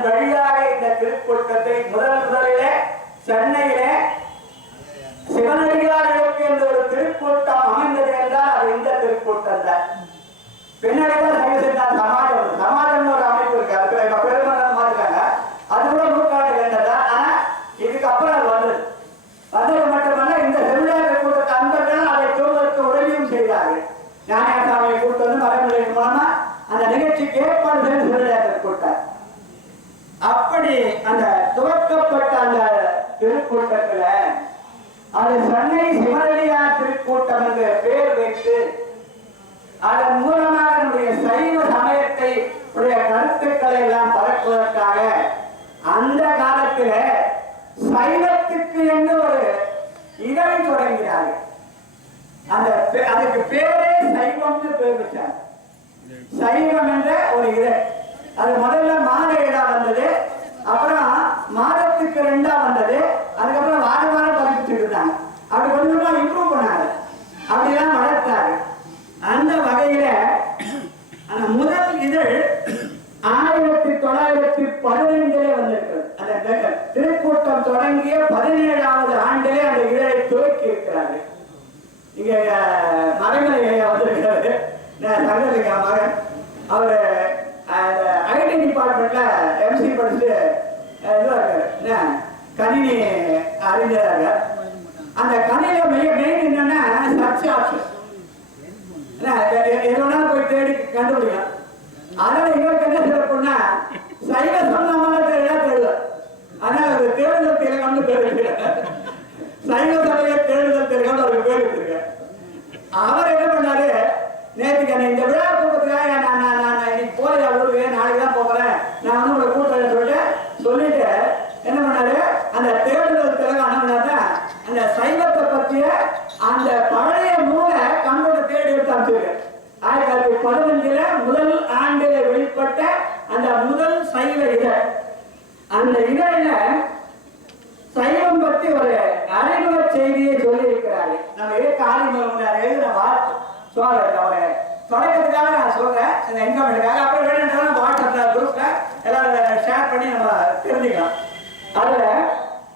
அதன் வழியாக இந்த திருக்கூட்டத்தை முதல் முதலிலே சென்னையிலே சிவனடியார்களுக்கு என்ற ஒரு திருக்கூட்டம் அமைந்தது என்றால் அது இந்த திருக்கூட்டம் தான். பின்னாடி தான் சமாதி சமாஜம் வந்து. சமாஜம்னு ஒரு அமைப்பு இருக்கு அது இப்ப பெருமளவு மாறிருக்காங்க அது கூட நூற்றாண்டு வேண்டதா ஆனா இதுக்கு அப்புறம் அது வந்தது வந்தது மட்டுமல்ல இந்த செவிலியார் கூட்டத்தை அன்பர்கள் அதை தூவதற்கு உதவியும் செய்தார்கள் ஞானசாமியை கூட்டு வந்து மரநிலையின் மூலமா அந்த நிகழ்ச்சிக்கு ஏற்பாடு செய்து செவிலியார் கூட்டார் அப்படி அந்த துவக்கப்பட்ட அந்த திருக்கூட்டத்துல அது சென்னை சிவனடியார் திருக்கூட்டம் என்று பேர் வைத்து அதன் மூலமாக நம்முடைய சைவ சமயத்தை உடைய கருத்துக்களை எல்லாம் பரப்புவதற்காக அந்த காலத்துல சைவத்துக்கு என்று ஒரு இதழ் தொடங்கினார்கள் அந்த அதுக்கு பேரே சைவம்னு பேர் வச்சாங்க. சைவம் என்ற ஒரு இதழ். அது முதல்ல மாத இடம் வந்தது அப்புறம் மாதத்துக்கு ரெண்டா வந்தது. அதுக்கப்புறம் வார வாரம் பதிப்பிச்சுட்டு இருந்தாங்க. அப்படி கொஞ்சமா இம்ப்ரூவ் பண்ணாங்க அப்படிலாம் வளர்த்தாரு. அந்த வகையில அந்த முதல் இதழ் ஆயிரத்தி தொள்ளாயிரத்தி பதினைந்திலே வந்திருக்கிறது. அந்த திருக்கூட்டம் தொடங்கிய பதினேழாவது ஆண்டிலே அந்த இதழை துவக்கி இருக்கிறார்கள். இங்க மறைமலை ஐயா வந்திருக்கிறாரு. நான் சங்கரிக்கா மகன். அவரு டிபார்ட்மெண்ட்ல எம்சி படிச்சுட்டு என்ன கணினி அறிஞராக. அந்த கணினியில மெயின் மெயின் என்னன்னா சர்ச் ஆப்ஷன் எதுனா போய் தேடி கண்டுபிடிக்கலாம். அதனால இவருக்கு என்ன சிறப்புன்னா சைவ சம்பந்தமான தேடா தேடுவார் அதனால அது தேடுதல் திலகம்னு பேர் சைவ சமய தேடுதல் திலகம் அவருக்கு பேர் வச்சிருக்கார் அவர் என்ன பண்ணாரு? நேற்றுக்கு என்ன இந்த விழா கூட்டத்துக்காக நான் நான் நான் நான் இன்னைக்கு போய் ஊருக்கு நாளைக்கு தான் போகிறேன் நான் வந்து உங்களை கூட்டுறேன்னு சொல்லிட்டு சொல்லிட்டு என்ன பண்ணாரு அந்த தேடுதல் திலகம் என்ன பண்ணாருன்னா அந்த சைவத்தை பற்றிய அந்த பழைய நூலை கம்ப்யூட்டர் தேடி எடுத்து அமைச்சிருக்கேன் ஆயிரத்தி தொள்ளாயிரத்தி பதினஞ்சுல முதல் ஆண்டில வெளிப்பட்ட அந்த முதல் சைவ இதழ் அந்த இதழில சைவம் பற்றி ஒரு அறிமுக செய்தியை சொல்லி இருக்கிறாரு நம்ம எதுக்கு ஆதிமூலம் எழுதின வார்த்தை சொல்றேன் அவரு தொடக்கத்துக்காக நான் சொல்றேன். இந்த இன்கமெண்ட்டுக்காக அப்புறம் வேணும்னாலும் வாட்ஸ்அப்ல குரூப்ல எல்லாரும் ஷேர் பண்ணி நம்ம தெரிஞ்சுக்கலாம். அதுல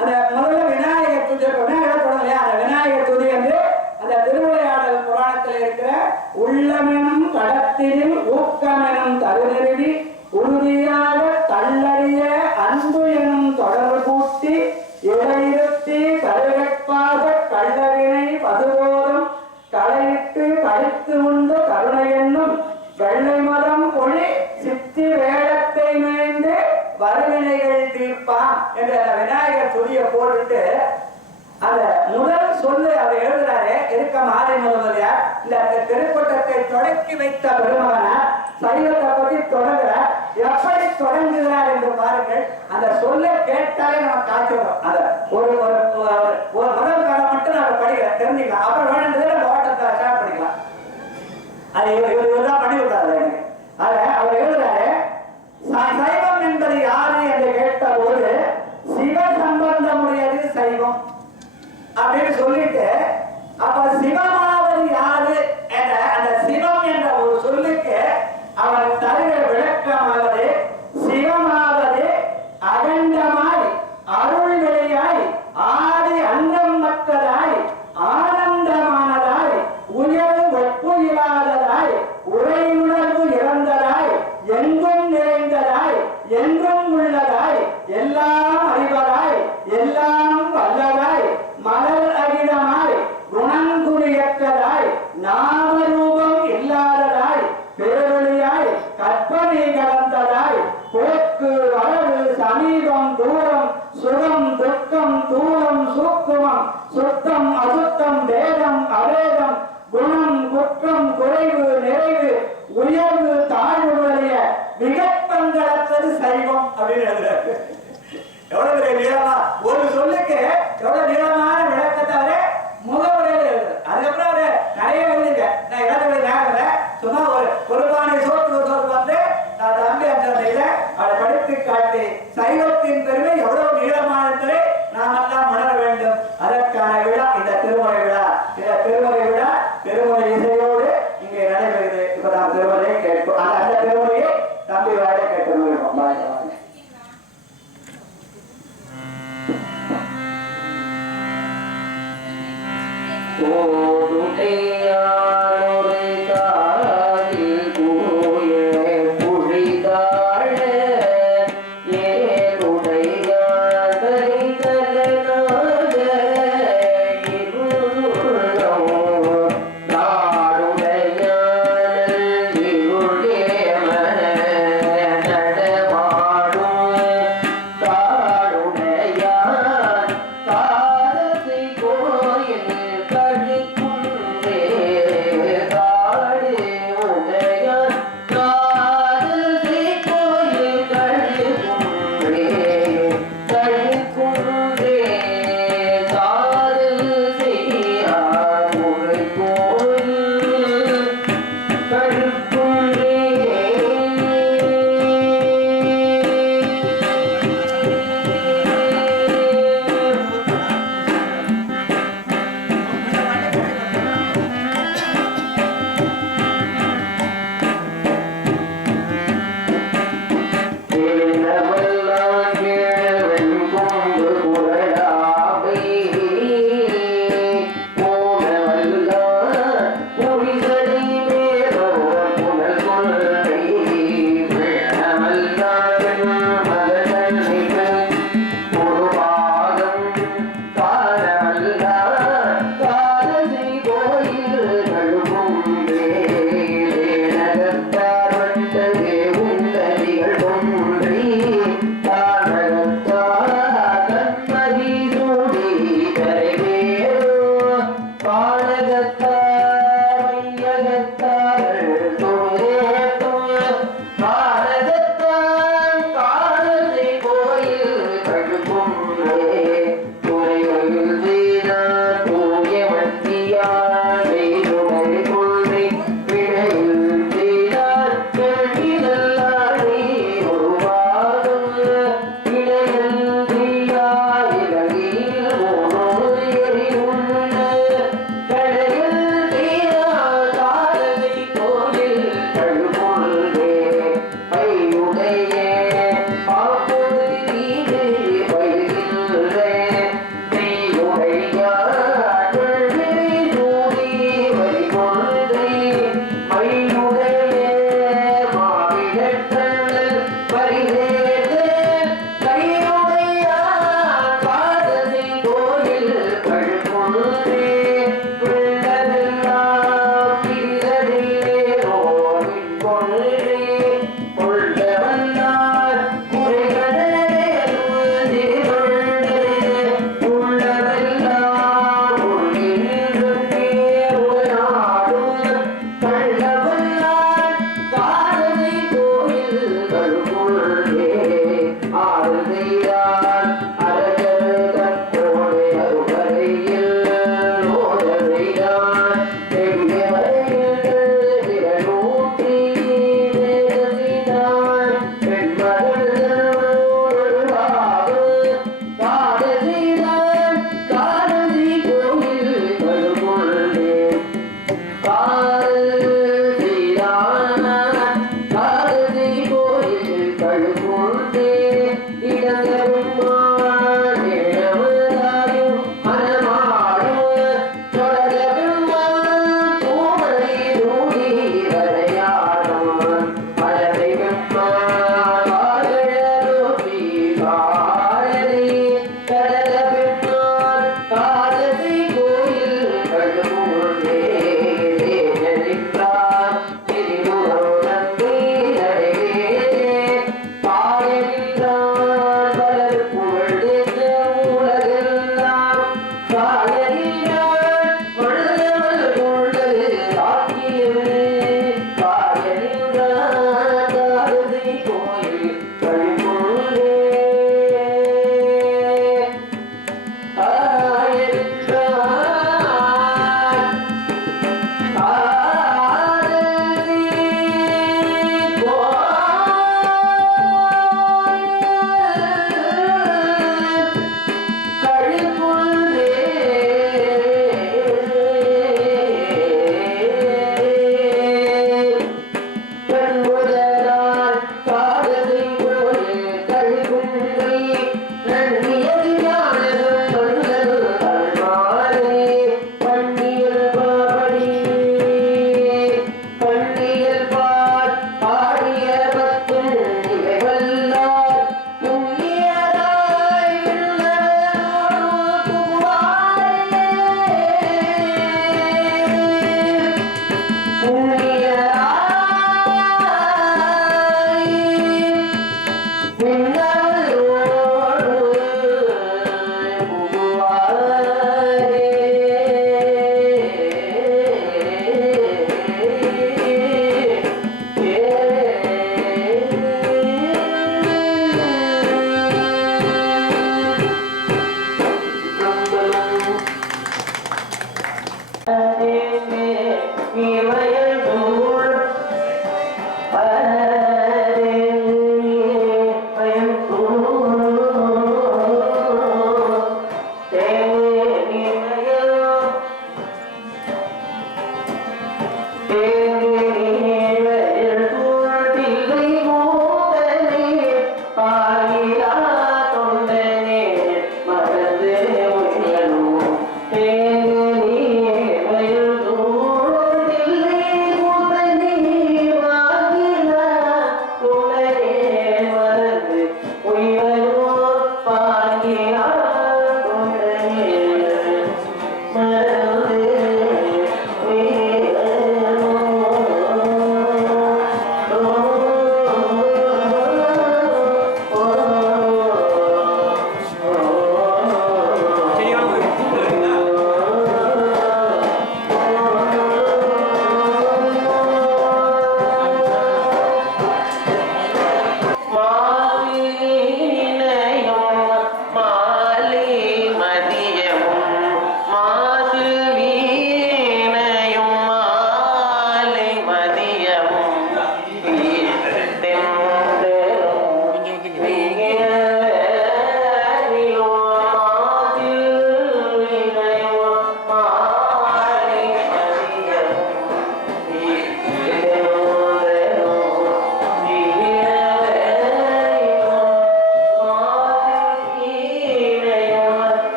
அந்த முதல்ல விநாயகர் துதி விநாயகர் தொடங்க இல்லையா? அந்த விநாயகர் துதி வந்து அந்த திருவிளையாடல் புராணத்தில் இருக்கிற உள்ளமெனும் கடத்தினில் ஊக்கமெனும் தருநெருவி உறுதியாக தள்ளறிய அன்பு எனும் தொடர்பு கூட்டி இடையிறுத்தி கருகற்பாக கள்ளவினை பதுபோதும் களையிட்டு கழித்து உண்டு கருணை என்னும் வெள்ளை மரம் பொழி சித்தி வேடத்தை மேய்ந்து வருவினைகள் தீர்ப்பான் என்ற விநாயகர் துதிய போட்டுட்டு அந்த முதல் சொல்லு அவர் எழுதுறாரு. இருக்க மாலை முதல்வரையார் இந்த திருக்கூட்டத்தை தொடக்கி வைத்த பெருமான சைவத்தை பத்தி தொடங்குறார். எப்படி தொடங்குகிறார் என்று பாருங்கள். அந்த சொல்ல கேட்டாலே நம்ம காய்ச்சிடும் அந்த ஒரு ஒரு ஒரு- முதல் காலம் மட்டும் நம்ம படிக்கிறேன் தெரிஞ்சுக்கலாம். அப்புறம் வேணுன்றதை ஓட்டத்தை ஷேர் பண்ணிக்கலாம் அது இவர் இவர் தான் பண்ணி விட்டாரு. எனக்கு அத அவர் எழுதுறாரு "ச- சைவம் என்பது யாரு என்று கேட்ட போது சிவ சம்பந்தமுடையது சைவம் அப்படின்னு சொல்லிட்டு அப்ப சிவமா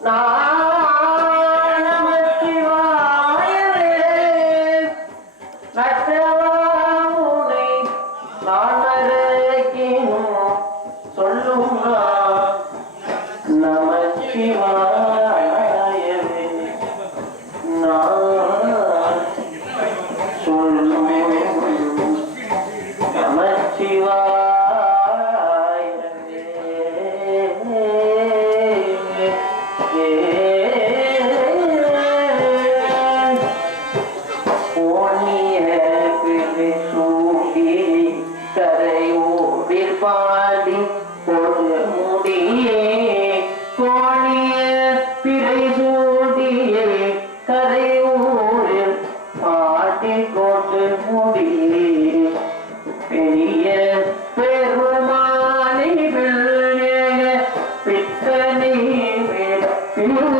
நான் see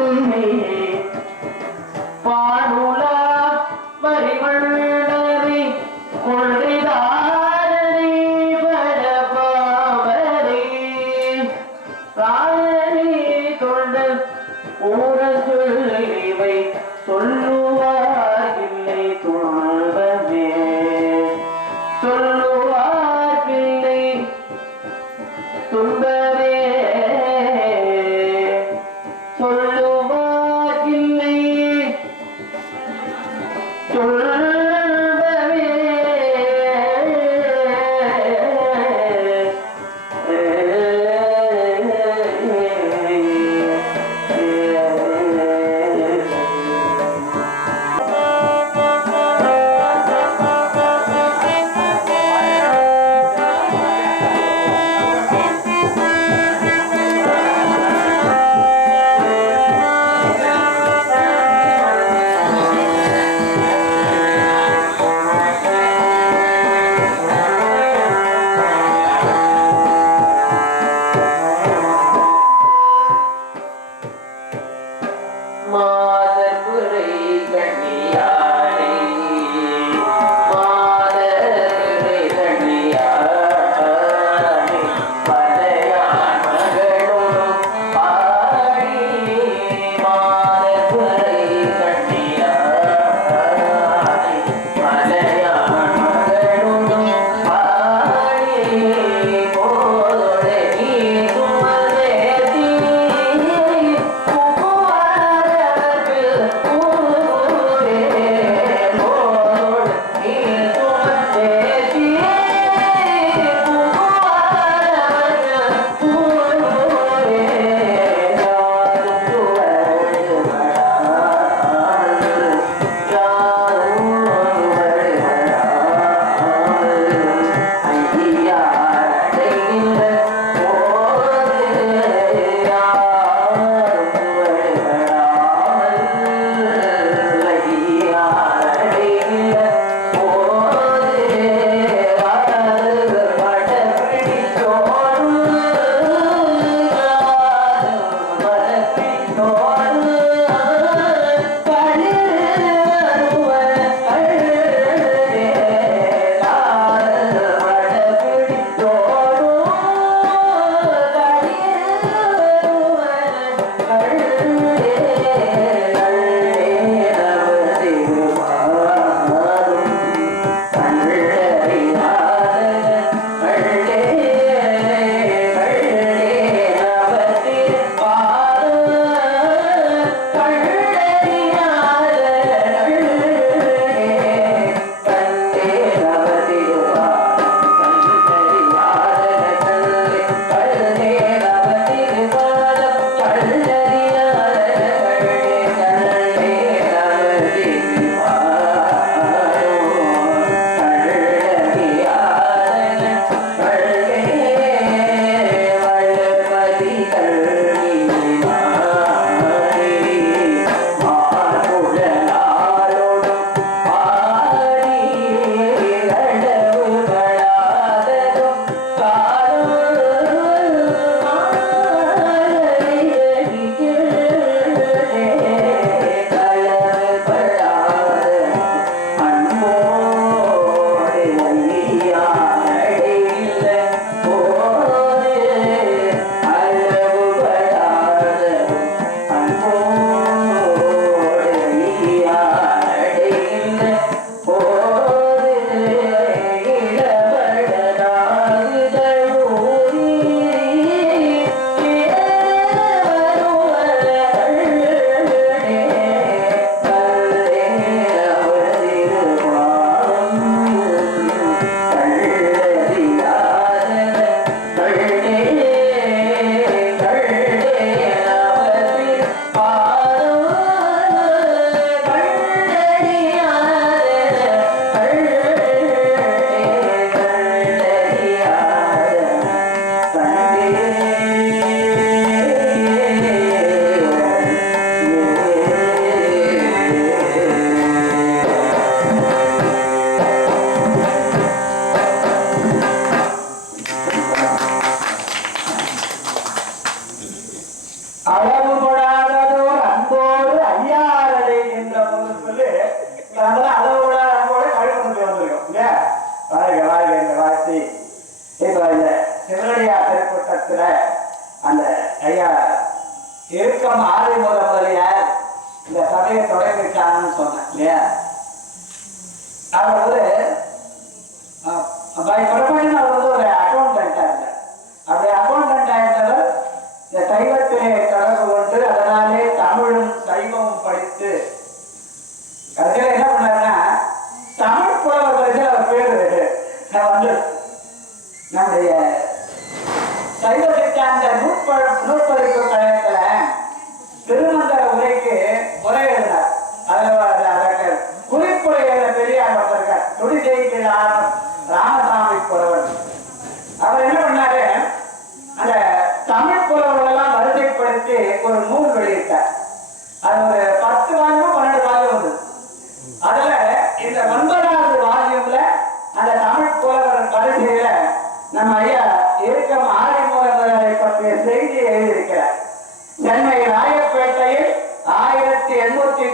Katilah Ihab menarik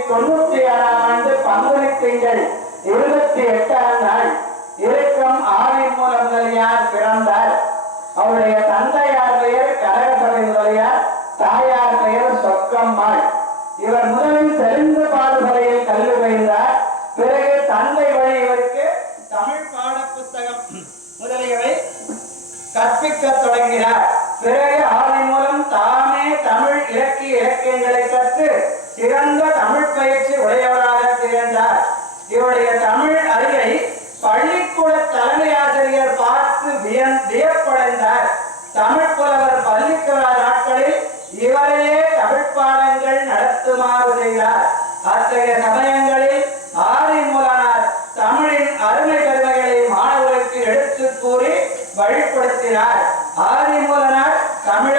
தொண்ணூத்தி ஆறாம் ஆண்டு பங்குனி திங்கள் இருபத்தி எட்டாம் நாள் இலக்கம் ஆதிமூல முதலியார் பிறந்தார்? அவருடைய தந்தையார் பெயர் கனகபதி முதலியார் தாயார் பெயர் சொக்கம்மாள். இவர் முதலில் தெலுங்கு பாடசாலையில் கல்வி பயின்றார். பிறகு தந்தை வழி இவருக்கு தமிழ் பாட புத்தகம் முதலியவை கற்பிக்க தொடங்கினார். பிறகு ஆதி மூலம் தாமே தமிழ் இலக்கிய இலக்கியங்களை கற்று சிறந்த இத்தகைய சமயங்களில் ஆதி மூலனார் தமிழின் அருமை பெருமைகளை மாணவர்களுக்கு எடுத்து கூறி வழிப்படுத்தினார். ஆதி மூலனார் தமிழ்